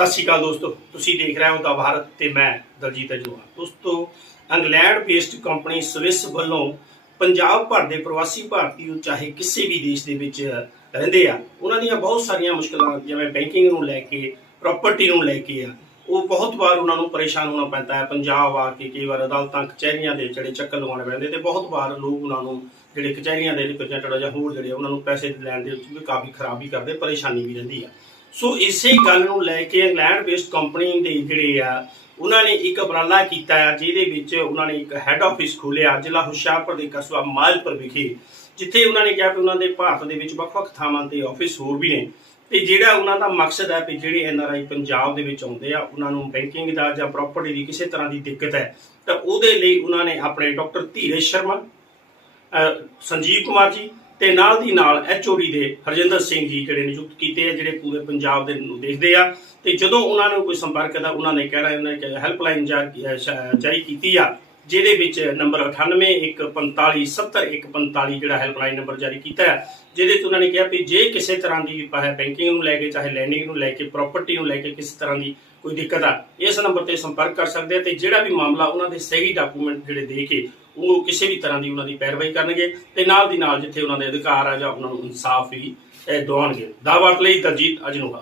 ਸਤਿ ਸ਼੍ਰੀ ਅਕਾਲ ਦੋਸਤੋ, ਤੁਸੀਂ ਦੇਖ ਰਹੇ ਹੋ ਦਾ ਭਾਰਤ ਤੇ ਮੈਂ ਦਲਜੀਤ ਅਜੂਆ ਦੋਸਤੋ, ਇੰਗਲੈਂਡ ਬੇਸਡ ਕੰਪਨੀ ਸਵਿਸ ਵੱਲੋਂ ਪੰਜਾਬ ਭਰ ਦੇ ਪ੍ਰਵਾਸੀ ਭਾਰਤੀ ਚਾਹੇ ਕਿਸੇ ਵੀ ਦੇਸ਼ ਦੇ ਵਿੱਚ ਰਹਿੰਦੇ ਆ, ਉਹਨਾਂ ਦੀਆਂ ਬਹੁਤ ਸਾਰੀਆਂ ਮੁਸ਼ਕਲਾਂ, ਜਿਵੇਂ ਬੈਂਕਿੰਗ ਨੂੰ ਲੈ ਕੇ ਪ੍ਰਾਪਰਟੀ ਨੂੰ ਲੈ ਕੇ ਆ, ਉਹ ਬਹੁਤ ਵਾਰ ਉਹਨਾਂ ਨੂੰ ਪਰੇਸ਼ਾਨ ਹੋਣਾ ਪੈਂਦਾ ਹੈ। ਪੰਜਾਬ ਆ ਕੇ ਕਈ ਵਾਰ ਅਦਾਲਤਾਂ, ਕਚਹਿਰੀਆਂ ਦੇ ਜਿਹੜੇ ਚੱਕਰ ਲਗਾਉਣੇ ਪੈਂਦੇ ਤੇ ਬਹੁਤ ਵਾਰ ਲੋਕ ਉਹਨਾਂ ਨੂੰ ਜਿਹੜੇ ਕਚਹਿਰੀਆਂ ਦੇ ਰਿਪਰੈਜ਼ੈਂਟੇਟਿਵ ਜਾਂ ਹੋਰ ਜਿਹੜੇ ਉਹਨਾਂ ਨੂੰ ਪੈਸੇ ਲੈਣ ਦੇ ਵਿੱਚ ਵੀ ਕਾਫੀ ਖਰਾਬੀ ਕਰਦੇ, ਪਰੇਸ਼ਾਨੀ ਵੀ ਰਹਿੰਦੀ ਆ। ਸੋ ਇਸੇ ਗੱਲ ਨੂੰ ਲੈ ਕੇ ਇੰਗਲੈਂਡ ਬੇਸਡ ਕੰਪਨੀ ਦੇ ਜਿਹੜੇ ਆ, ਉਹਨਾਂ ਨੇ ਇੱਕ ਉਪਰਾਲਾ ਕੀਤਾ ਆ, ਜਿਹਦੇ ਵਿੱਚ ਉਹਨਾਂ ਨੇ ਇੱਕ ਹੈੱਡ ਆਫਿਸ ਖੋਲ੍ਹਿਆ, ਜ਼ਿਲ੍ਹਾ ਹੁਸ਼ਿਆਰਪੁਰ ਦੇ ਕਸਬਾ ਮਾਲਪੁਰ ਵਿਖੇ, ਜਿੱਥੇ ਉਹਨਾਂ ਨੇ ਕਿਹਾ ਕਿ ਉਹਨਾਂ ਦੇ ਭਾਰਤ ਦੇ ਵਿੱਚ ਵੱਖ-ਵੱਖ ਥਾਵਾਂ ਤੇ ਆਫਿਸ ਹੋਰ ਵੀ ਨੇ। ਤੇ ਜਿਹੜਾ ਉਹਨਾਂ ਦਾ ਮਕਸਦ ਹੈ ਕਿ ਜਿਹੜੇ ਐਨਆਰਆਈ ਪੰਜਾਬ ਦੇ ਵਿੱਚ ਆਉਂਦੇ ਆ, ਉਹਨਾਂ ਨੂੰ ਬੈਂਕਿੰਗ ਦਾ ਜਾਂ ਪ੍ਰਾਪਰਟੀ ਦੀ ਕਿਸੇ ਤਰ੍ਹਾਂ ਦੀ ਦਿੱਕਤ ਹੈ, ਤਾਂ ਉਹਦੇ ਲਈ ਉਹਨਾਂ ਨੇ ਆਪਣੇ ਡਾਕਟਰ ਧੀਰਜ ਸ਼ਰਮਾ ਸੰਜੀਵ ਕੁਮਾਰ ਜੀ ਤੇ ਨਾਲ ਦੀ ਨਾਲ ਐਚਓਡੀ ਦੇ ਹਰਜਿੰਦਰ ਸਿੰਘ ਜੀ ਜਿਹੜੇ ਨਿਯੁਕਤ ਕੀਤੇ ਆ, ਜਿਹੜੇ ਪੂਰੇ ਪੰਜਾਬ ਦੇ ਨੂੰ ਦੇਖਦੇ ਆ। ਤੇ ਜਦੋਂ ਉਹਨਾਂ ਨੂੰ ਕੋਈ ਸੰਪਰਕ ਦਾ ਉਹਨਾਂ ਨੇ ਕਹਿਣਾ ਉਹਨਾਂ ਨੇ ਹੈਲਪਲਾਈਨ ਜਾਰੀ ਕੀਤੀ ਆ। ਜਿਹਦੇ ਵਿੱਚ ਨੰਬਰ 9815470145 ਜਿਹੜਾ ਹੈਲਪਲਾਈਨ ਨੰਬਰ ਜਾਰੀ ਕੀਤਾ ਹੈ, ਜਿਹਦੇ 'ਚ ਉਹਨਾਂ ਨੇ ਕਿਹਾ ਵੀ ਜੇ ਕਿਸੇ ਤਰ੍ਹਾਂ ਦੀ ਚਾਹੇ ਬੈਂਕਿੰਗ ਨੂੰ ਲੈ ਕੇ, ਚਾਹੇ ਲੈਂਡਿੰਗ ਨੂੰ ਲੈ ਕੇ ਪ੍ਰਾਪਰਟੀ ਨੂੰ ਲੈ ਕੇ ਕਿਸੇ ਤਰ੍ਹਾਂ ਦੀ ਕੋਈ ਦਿੱਕਤ ਆ, ਇਸ ਨੰਬਰ ਤੇ ਸੰਪਰਕ ਕਰ ਸਕਦੇ ਆ ਤੇ ਜਿਹੜਾ ਵੀ ਮਾਮਲਾ ਉਹਨਾਂ ਦੇ ਸਹੀ ਡਾਕੂਮੈਂਟ ਜਿਹੜੇ ਦੇ ਕੇ ਉਹ ਕਿਸੇ ਵੀ ਤਰ੍ਹਾਂ ਦੀ ਉਹਨਾਂ ਦੀ ਪੈਰਵਾਈ ਕਰਨਗੇ ਤੇ ਨਾਲ ਦੀ ਨਾਲ ਜਿੱਥੇ ਉਹਨਾਂ ਦੇ ਅਧਿਕਾਰ ਆ ਜਾਂ ਉਹਨਾਂ ਨੂੰ ਇਨਸਾਫ ਵੀ ਦਵਾਉਣਗੇ। ਦਾਅਵਾ ਲਈ ਦਰਜੀਤ ਅਜਨੂਹਾ